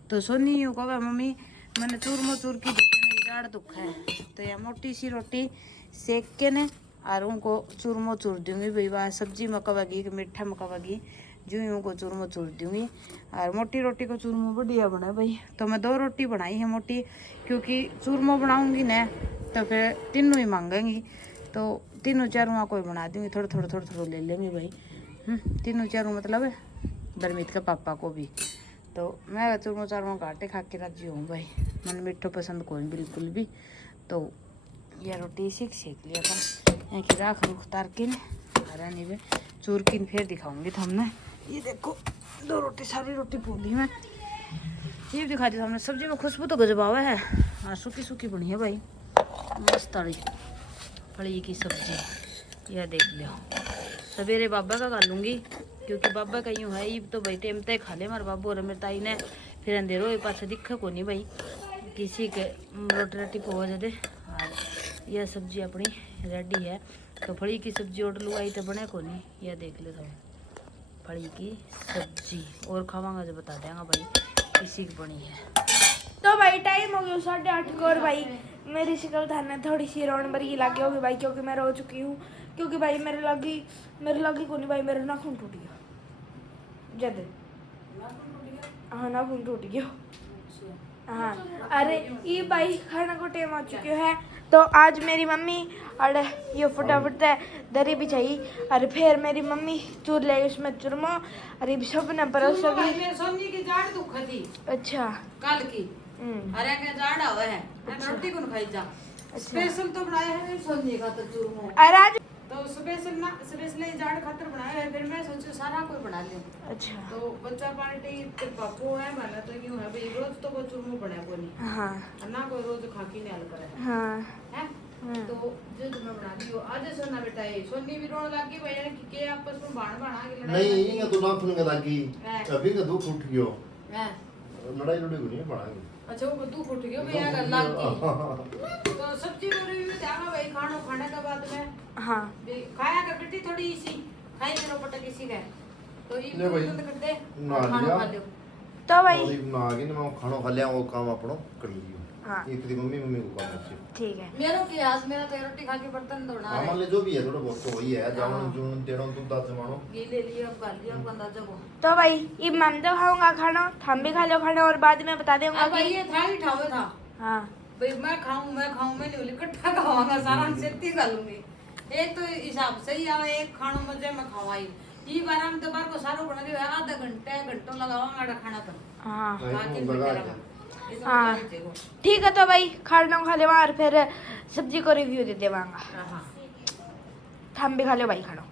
तो सोनी यूँ कहे मम्मी मैंने चूरमो चूर की देखी मेरी जाड़ दुख है तो यह मोटी सी रोटी सेक के ने और उनको चूरमो चूर दूँगी भाई वह सब्जी मकवागी मीठा मकवागी जो यूँ को चूरमो चूर दूँगी और मोटी रोटी को चूरमो बढ़िया बना भाई तो मैं 2 रोटी बनाई है मोटी क्योंकि चूरमो बनाऊँगी ना तो फिर तीनों ही मांगेंगी तो तीनों चारों कोई बना दूँगी थोड़ा ले लेंगे भाई तीनों चारों मतलब बरमीत का पापा को भी तो मैं चूरमो चारों घाटे खा के राजी हूँ भाई मन मिठो पसंद कोई बिल्कुल भी तो यह रोटी सेक लिया था यहाँ की राख रूख तार के नहीं वे चूर किन फिर दिखाऊंगी तो हमने ये देखो 2 रोटी सारी रोटी पोली मैं ये दिखा दी हमने सब्जी में खुशबू तो गजब आवा है हाँ सूखी बनी है भाई मस्त वाली फली की सब्जी यह देख लिया सवेरे बाबा का खा लूँगी क्योंकि बाबा का यूँ है तो भाई टाइम तय खा ले मारे बाबू और मेरे ताई ने फिर अंधेरों ये पास दिखा को नहीं भाई किसी के रोटी रोटी पो जाते और यह सब्जी अपनी रेडी है तो फली की सब्जी ऑर्डर लुआई तो बने को नहीं यह देख लो तुम मूंगफली की सब्जी और खावांगा जो बता देंगे भाई किसी की बनी है। तो भाई टाइम हो गया 8:30 को और भाई मेरी शक्ल थाने थोड़ी सी रौन बरगी लगी होगी भाई क्योंकि मैं रो चुकी हूँ क्योंकि भाई मेरे लगी को नहीं भाई मेरा नाखून टूट गया जद हाँ नाखून टूट गया हाँ। अरे ये भाई खाना को टाइम आ चुके है तो आज मेरी मम्मी और ये फटाफट दरी बिछाई और फिर मेरी मम्मी चूर ले उसमें चूरमा और ये सब ने परोस सभी सोनी की जाड़ दुख थी अच्छा कल की अरे के जाड़ आवे है मैं रोटी कौन खाई जा स्पेशल तो बनाया है सोनी का तो चूरमो और आज तो स्पेशल जाड़ खातर बनाया है फिर मैं सोचू सारा कोई बना ले अच्छा तो बच्चा पार्टी ते पापू है माना तो यूं है भाई रोज तो वो चूरमो बने को नहीं हाँ ना कोई रोज खा के निकाल करे हाँ है तो जो तुम्हें बना दियो आज सोना बेटा ये सोनी भी रोने लगी भैया के आपस में बाण बाण आगे लड़ाई नहीं ये तो नाखून का लगी अभी का दुख उठ गयो है लड़ाई लड़ी को नहीं बढ़ाएंगे। अच्छा वो दुख उठ गयो भैया का लग गई तो सब्जी बोरी में जावा भाई खाना खाने के बाद में हाँ खाया कर बेटी थोड़ी सी खाई करो पटक इसी का तो ये ले भाई, बंद कर दे ना खाना लिया। खा लियो तो भाई और ना आगे ना मैं खाना खा लिया वो काम अपनो कर लियो। हाँ ये तेरी मम्मी को काम है। ठीक है मेरो की आज मेरा तो रोटी खा के बर्तन धोना हाँ है मान ले जो भी है थोड़ा बहुत तो वही है जावन जून तेड़ों तुम दांत मानो। ये ले लिया अब कर लिया बंदा जगो तो भाई ये मैं तो खाऊंगा खाना हम भी खा लो खाना और बाद में बता दूंगा अब भाई ये था ही ठावे था हाँ भाई मैं खाऊं मैं नहीं बोली इकट्ठा खाऊंगा सारा सेती खा लूंगी एक तो हिसाब से ही आवे एक खानो मजे में खावाई ये बार हम तो बार को सारो बना दियो आधा घंटों लगावांगा खाना पर हाँ बाकी भाई, लगा में दिया। हाँ ठीक है तो भाई खाना खा ले और फिर सब्जी को रिव्यू दे देवांगा हाँ हम भी खा लो भाई खाना